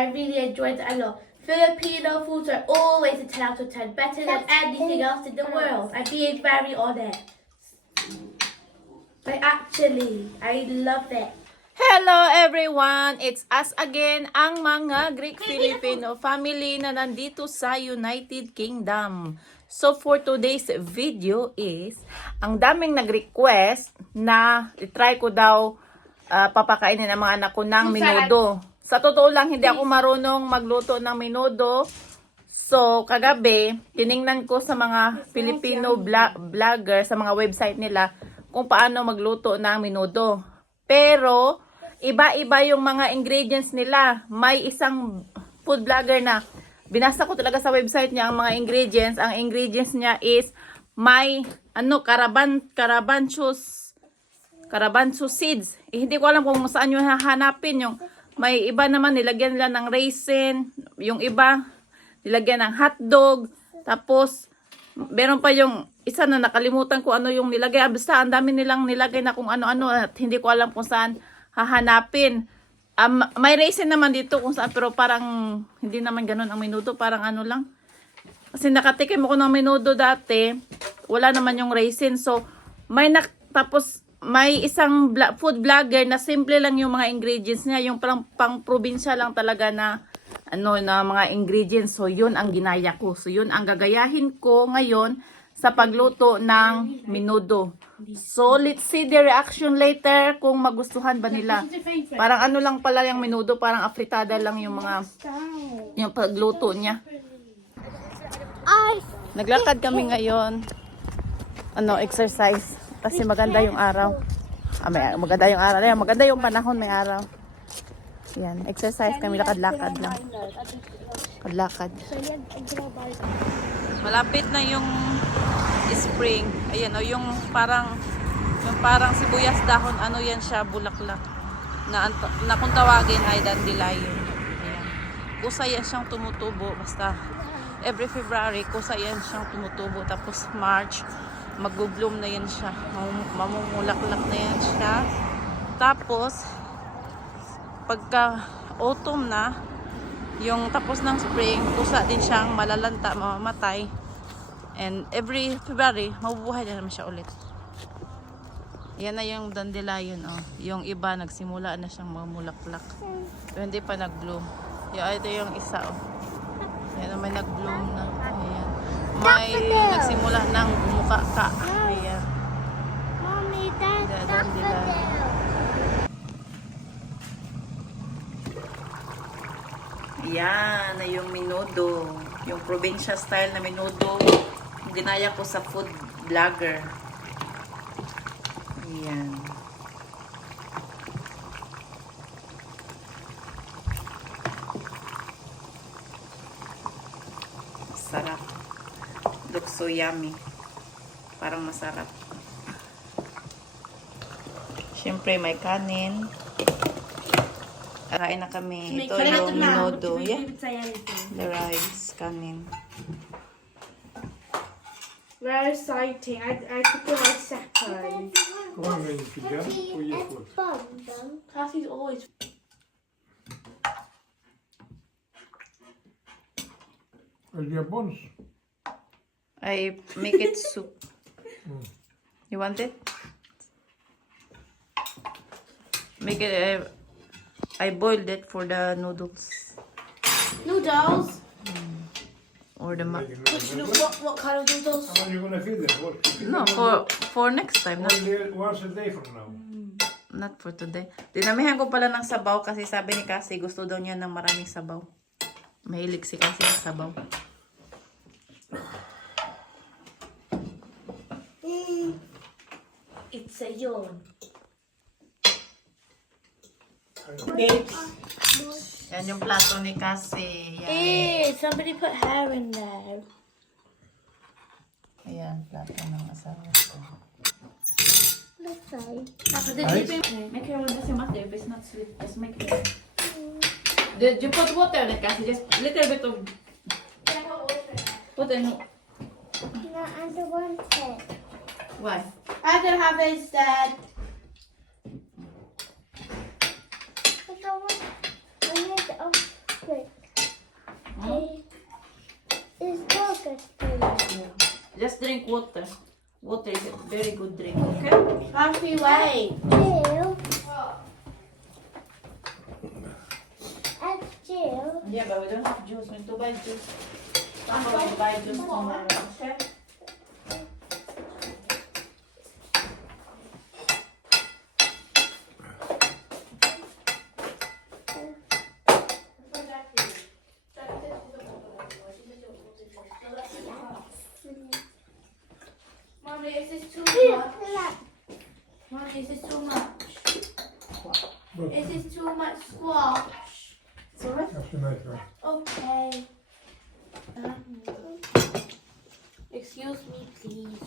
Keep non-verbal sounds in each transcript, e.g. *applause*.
I really enjoyed it a lot. Filipino foods are always a 10 out of 10, better than anything else in the world. I'm being very honest. I actually, I love it. Hello everyone! It's us again, ang mga Greek Filipino family na nandito sa United Kingdom. So for today's video is, ang daming nag-request na itry ko daw ah, papakainin ang mga anak ko ng minudo. Sa totoo lang, hindi ako marunong magluto ng minudo. So, kagabi, tiningnan ko sa mga Filipino vlogger, sa mga website nila, kung paano magluto ng minudo. Pero, iba-iba yung mga ingredients nila. May isang food vlogger na, binasa ko talaga sa website niya ang mga ingredients. Ang ingredients niya is, may, ano, karaban, karabanchos, Carabanso seeds. Eh, hindi ko alam kung saan yung hahanapin. Yung, may iba naman, nilagyan nila ng raisin. Yung iba, nilagyan ng hotdog. Tapos, meron pa yung isa na nakalimutan ko ano yung nilagay. Ah, Basta, ang dami nilang nilagay na kung ano-ano at hindi ko alam kung saan hahanapin. Um, may raisin naman dito kung saan, pero parang hindi naman ganun ang minuto. Parang ano lang. Kasi nakatikim ako ng minudo dati, wala naman yung raisin. So, may nak tapos may isang food vlogger na simple lang yung mga ingredients niya, yung pang, pang probinsya lang talaga na ano na mga ingredients. So, yun ang ginaya ko. So, yun ang gagayahin ko ngayon sa pagluto ng minudo. So, let's see the reaction later kung magustuhan ba nila. Parang ano lang pala yung minudo, parang afritada lang yung mga yung pagluto niya. Naglakad kami ngayon. Ano, exercise. Kasi maganda yung araw. Ah, may, maganda yung araw. Ayan, maganda yung panahon, may araw. Yan, exercise kami, lakad-lakad lang. Lakad. Malapit na yung spring. Ayan, o yung parang yung parang sibuyas dahon, ano yan siya, bulaklak. Na, na kung tawagin ay dandelion. Ayan. Kusa yan siyang tumutubo. Basta every February, kusa yan siyang tumutubo. Tapos March, mag-bloom na yan siya. Mam- Mamumulaklak na yan siya. Tapos, pagka autumn na, yung tapos ng spring, kusa din siyang malalanta, mamamatay. And every February, mabubuhay na naman siya ulit. Yan na yung dandelion, oh. Yung iba, nagsimula na siyang mamulaklak. Pero hindi pa nag-bloom. Yung, ito yung isa, oh. Yan, may nag-bloom na. Ayan. May nagsimula ng bumuka ka. Ayan. Mommy, that's Yeah, daffodil. Yan na yung minudo. Yung probinsya style na minudo. Ginaya ko sa food vlogger. Ayan. Sarap. Looks so yummy. Parang masarap. Siyempre may kanin. Kain na kami. Ito yung minudo. Yeah. The rice, kanin. Very exciting. I, I could do my second. Kom maar met je pyjama voor I make it soup. You want it? Make it. Uh, I boiled it for the noodles noodles. or the ma- Which what what kind of noodles? How are you gonna feed them? What? Feed no them for for next time. Not, one day, once a day from now. not for today. Dinamihan ko pala ng sabaw kasi sabi ni Cassie gusto daw niya ng maraming sabaw. Mahilig si Cassie sa sabaw. It's a yawn. Yan yung plato ni Cassie. Yan. Ew, somebody put hair in there. Ayan, plato ng asawa ko. Let's say. Nice. Make it doesn't matter if it's not sweet. Just make it. Did you put water in it, Cassie? Just little bit of. Put in. No, I don't want it. Why? I can have it instead. Don't want. A drink. It's drink. Just drink water. Water is a very good drink, okay? Happy way. Jill. And Jill. Yeah, but we don't have juice. We need to buy juice. Mama will buy juice tomorrow, okay? Mommy, is this too much? look. Mommy, is this too much? But Is this too much squash? Sorry? that's a nice. Okay. Um, excuse me, please.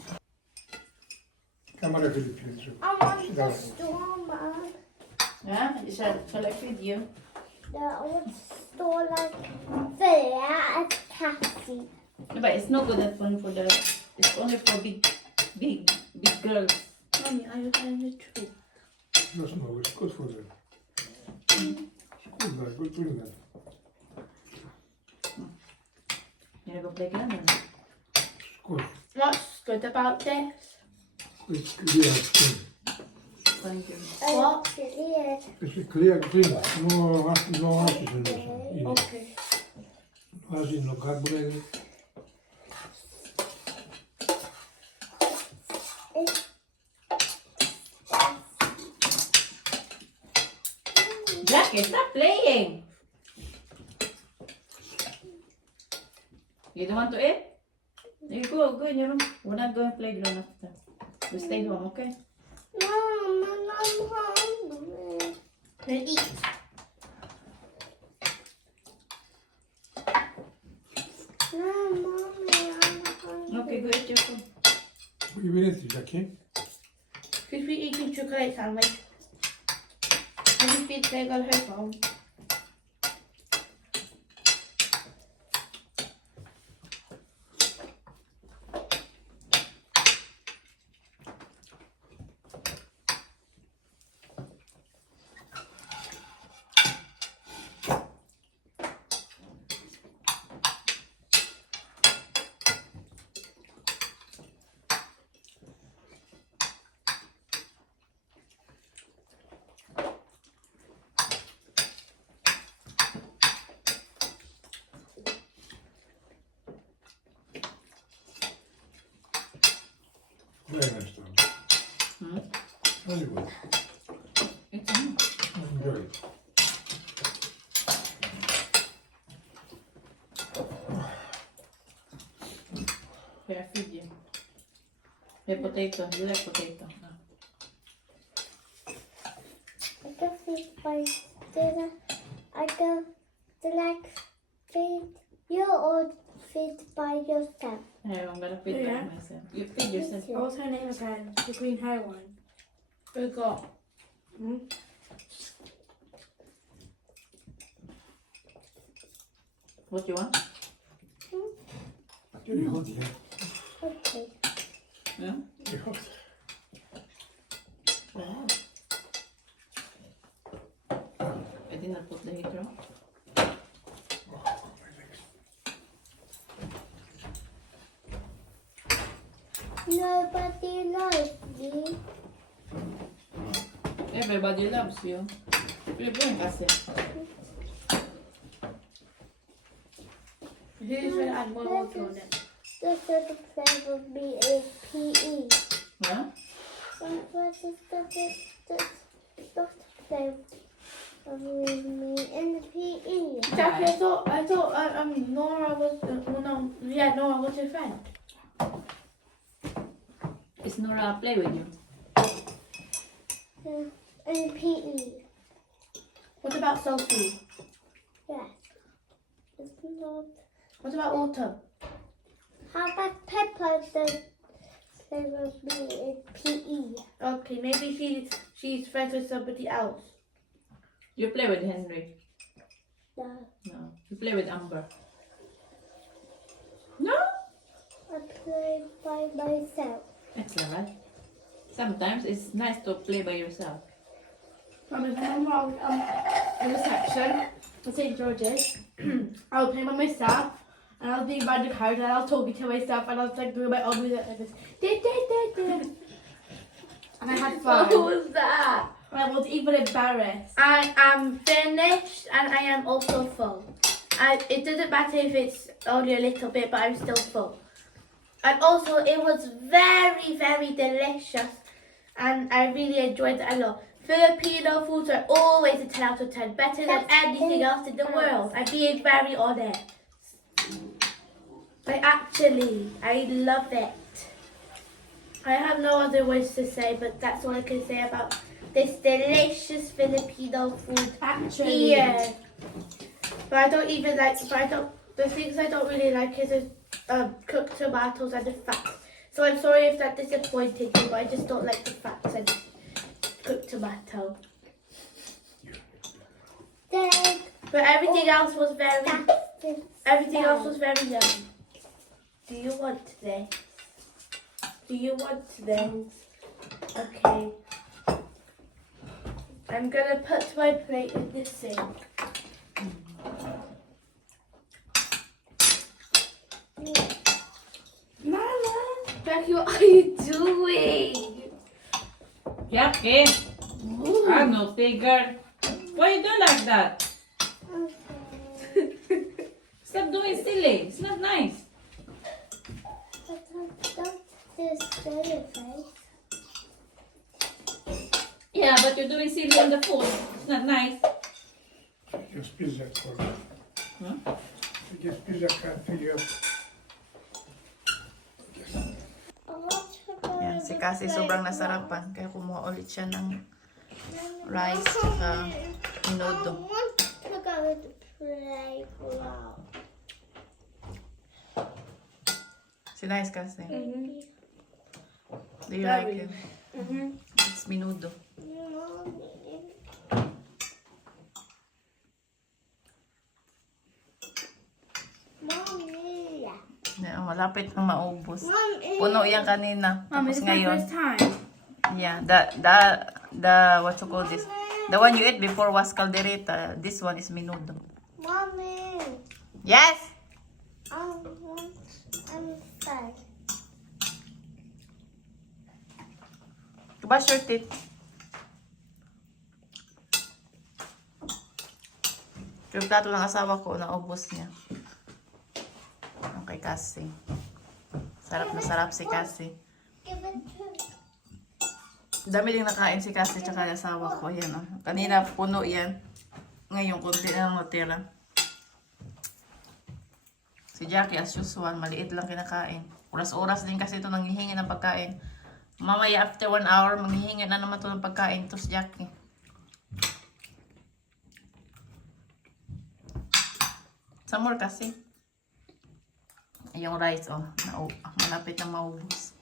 Camera Philip, please. I want the store, Mom. Yeah? Shall, shall I feed you? The old store like there at taxi. But it's not good that one for the. It's only for big, big, big girls. Mommy, are you telling the truth? No, no, it's good for them. It's Good, man, good doing that. You go play lemon. It's good. What's good about this? It's clear, clean. Thank you. What? Actually, It's clear, clean. No, ac- no acid in it. in it. Okay. No acid, no carbonate. Jackie, stop playing! You don't want to eat? You go, go in your room. We're not going to play grown after. We stay home, okay? Mom, I'm hungry. Then eat. No, Mommy, I'm hungry. Okay, go eat your food. You will eat it, Jackie. Could we eat a chocolate sandwich? bit bag on her phone. Very good. It's on. Enjoy it. Here, I feed you. Here, potato. You like potato? No. I can feed by dinner. I can like feed you or feed by yourself. Here, I'm gonna feed Yeah. by myself. You feed yourself. Thank What was her name again? The green hair one. 그러니까 응? What do you want? You hold here. Okay. Yeah? You hold. Wow. I did not put the heater on. Nobody knows me. Everybody loves you. You're going, Cassie. Who's gonna add more water on it? This is the flavor of me is PE. Yeah? What, what is the this this not flavor of me in the PE? Jackie, I thought, I thought, uh, um, Nora was, uh, well, no, yeah, Nora was your friend. Is Nora play with you? Uh, In PE. What about Sophie? Yes. It's not. What about Autumn? How about Pepper the flavor of me is PE? Okay, maybe she's, she's friends with somebody else. You play with Henry? No. No. You play with Amber? No? I play by myself. That's alright. Sometimes it's nice to play by yourself. From the camera, um, in the section, at St. George's, *clears throat* I was playing by myself, and I was being by the cards, and I was talking to myself, and I was like doing my own music like this. "Did, did, did, did." And I had fun. was that? And I was even embarrassed. I am finished and I am also full. I, it doesn't matter if it's only a little bit, but I'm still full. And also, it was very, very delicious, and I really enjoyed it a lot. Filipino foods are always a 10 out of 10, better than anything else in the world. I'm being very honest. I actually, I love it. I have no other words to say, but that's all I can say about this delicious Filipino food Actually, here. But I don't even like. But I don't. The things I don't really like is the um, cooked tomatoes and the fats. So I'm sorry if that disappointed you, but I just don't like the fats and cooked tomato. But everything oh. else was very. Everything else was very yummy. Do you want this? Do you want this? Okay. I'm gonna put my plate in the sink. Mama, Becky, what are you doing? Jackie! Ano, figure? Why you do like that? *laughs* Stop doing silly. It's not nice. Yeah, but you're doing silly on the food. It's not nice. Just pizza for me. Huh? Just pizza can't you si Cassie sobrang nasarapan. Kaya kumuha ulit siya ng rice sa minudo. Si nice Cassie. Mm-hmm. Do you like it? It's minudo. Mommy. Yeah, malapit nang maubos. Mommy. Puno yan kanina. Mom, Tapos my ngayon. first time? Yeah, the, the, the, what you call this? The one you ate before was caldereta. This one is minudo. Mommy. Yes! I want. I'm sad. Brush your teeth. Yung plato ng asawa ko, naubos niya. Okay, Cassie. Sarap na sarap si Cassie. To. Dami din nakain si Cassie tsaka asawa ko. Yan, oh. Kanina puno yan. Ngayon, konti na lang natira. Si Jackie, as usual, maliit lang kinakain. Oras-oras din kasi ito nanghihingi ng pagkain. Mamaya, after one hour, manghihingi na naman ito ng pagkain. Ito si Jackie. Some more kasi. Yung rice, oh. Na, malapit na maubos.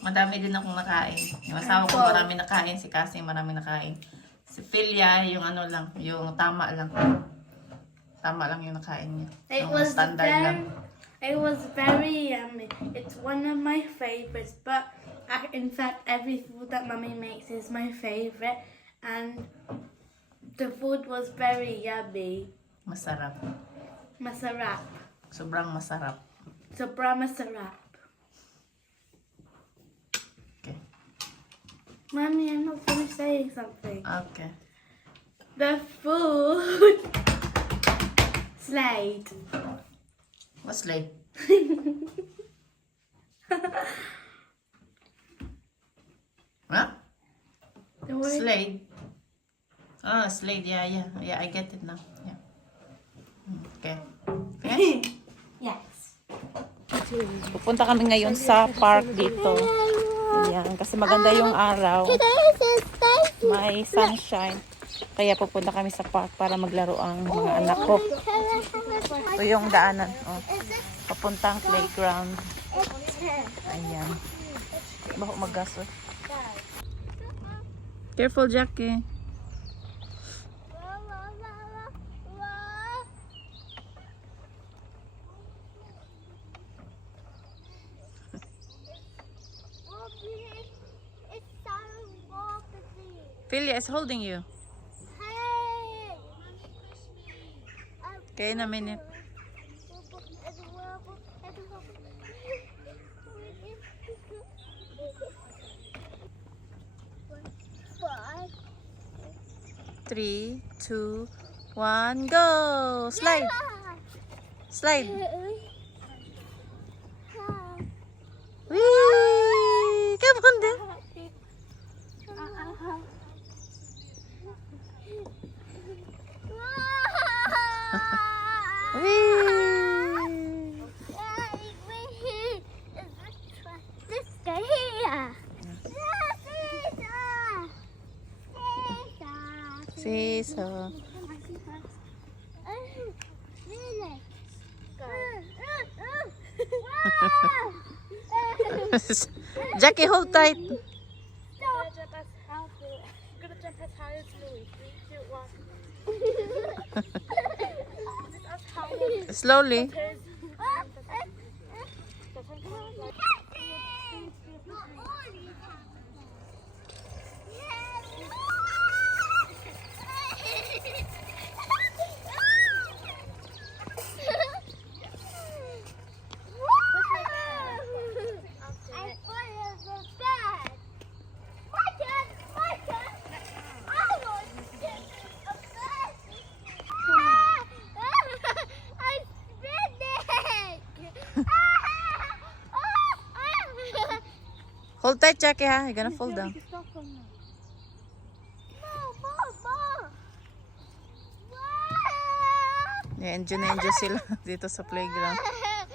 Madami din akong nakain. Yung asawa ko marami nakain. Si Cassie marami nakain. Si Philia, yung ano lang. Yung tama lang. Tama lang yung nakain niya. It Yung was standard lang. very, it was very yummy. It's one of my favorites, but I, in fact, every food that mommy makes is my favorite, and the food was very yummy. Masarap. Masarap. Sobrang masarap. Sobra masarap. Okay. Mommy, I'm not finished saying something. Okay. The food. *laughs* What's late? *laughs* Huh? The word- Slade. Ah, Slade. Yeah, yeah. Yeah, I get it now. Yeah. Okay. Finish? Yes. Pupunta kami ngayon sa park dito. Ayan, kasi maganda yung araw. May sunshine. Kaya pupunta kami sa park para maglaro ang mga anak ko. Ito yung daanan. Oh. Papuntang playground. Ayan. Bako magaso. Careful, Jackie. Philia is holding you. Okay, a minute. Three, two, one, go! Slide! Slide! Whee! Come on then! Whee! This guy here. Seesaw. *laughs* Jackie, hold tight. *laughs* Slowly. Jackie, ha? You're gonna fall down. Yeah, enjoy na enjoy sila *laughs* dito sa playground.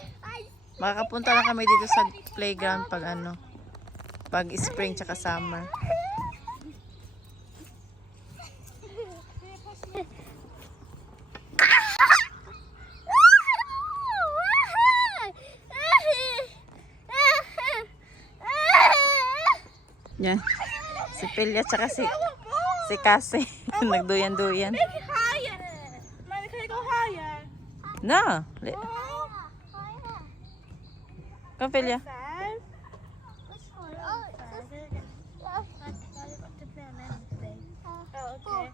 *laughs* Makakapunta lang kami dito sa playground pag ano, pag spring tsaka summer. Si Pilya tsaka si si Cassie. *laughs* Nagduyan-duyan. higher. Mommy, can I go higher? No. Li- Come. Five. Oh, okay.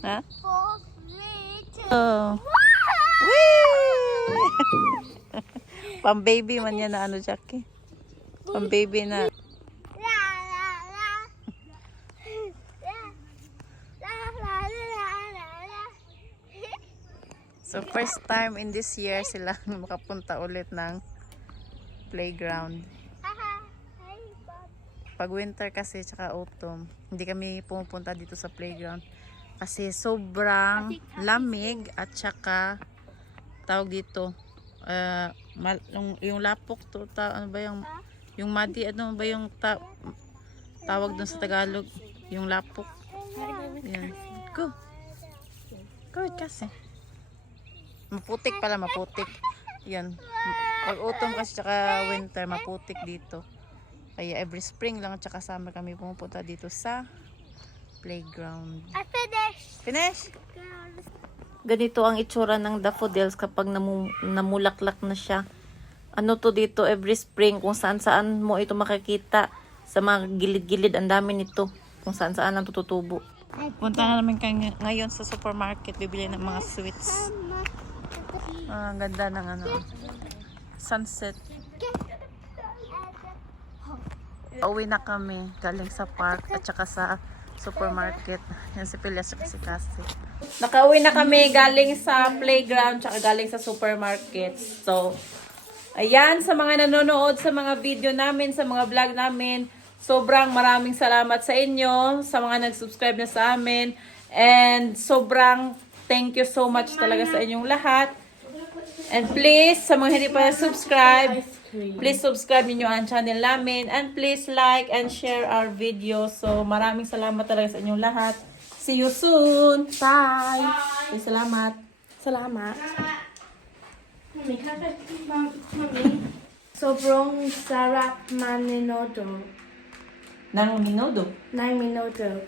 Huh? Four, three, two. Oh. Wow! Whee! *laughs* Pang baby man yan na ano, Jackie. Pang baby na. So first time in this year sila *laughs* makapunta ulit ng playground. Pag winter kasi tsaka autumn, hindi kami pumupunta dito sa playground. Kasi sobrang lamig at tsaka tawag dito uh, yung, yung lapok to ta, ano ba yung yung madi ano ba yung ta, tawag doon sa Tagalog? Yung lapok. Yan go. Go kasi maputik pala maputik. Yan pag autumn kasi tsaka winter maputik dito. Kaya every spring lang at tsaka summer kami pumupunta dito sa playground. I finished. finish? Ganito ang itsura ng daffodils kapag namu- namulaklak na siya. Ano to dito every spring kung saan saan mo ito makikita sa mga gilid-gilid ang dami nito kung saan saan ang tututubo. Punta na namin kayo ng- ngayon sa supermarket bibili ng mga sweets. Ah, ganda ng ano sunset. Uwi na kami galing sa park at saka sa supermarket. Yan si Pilia at si Cassie. Nakauwi na kami galing sa playground tsaka galing sa supermarket. So, ayan sa mga nanonood sa mga video namin, sa mga vlog namin. Sobrang maraming salamat sa inyo, sa mga nag-subscribe na sa amin. And sobrang thank you so much talaga sa inyong lahat. And please, sa mga hindi pa subscribe, please subscribe niyo ang channel namin. And please like and share our video. So, maraming salamat talaga sa inyong lahat. See you soon. Bye. Bye. Salamat. Salamat. Mommy, can I Mom, Mommy? Sobrang sarap maninodo. Nang minudo. Nine minuto.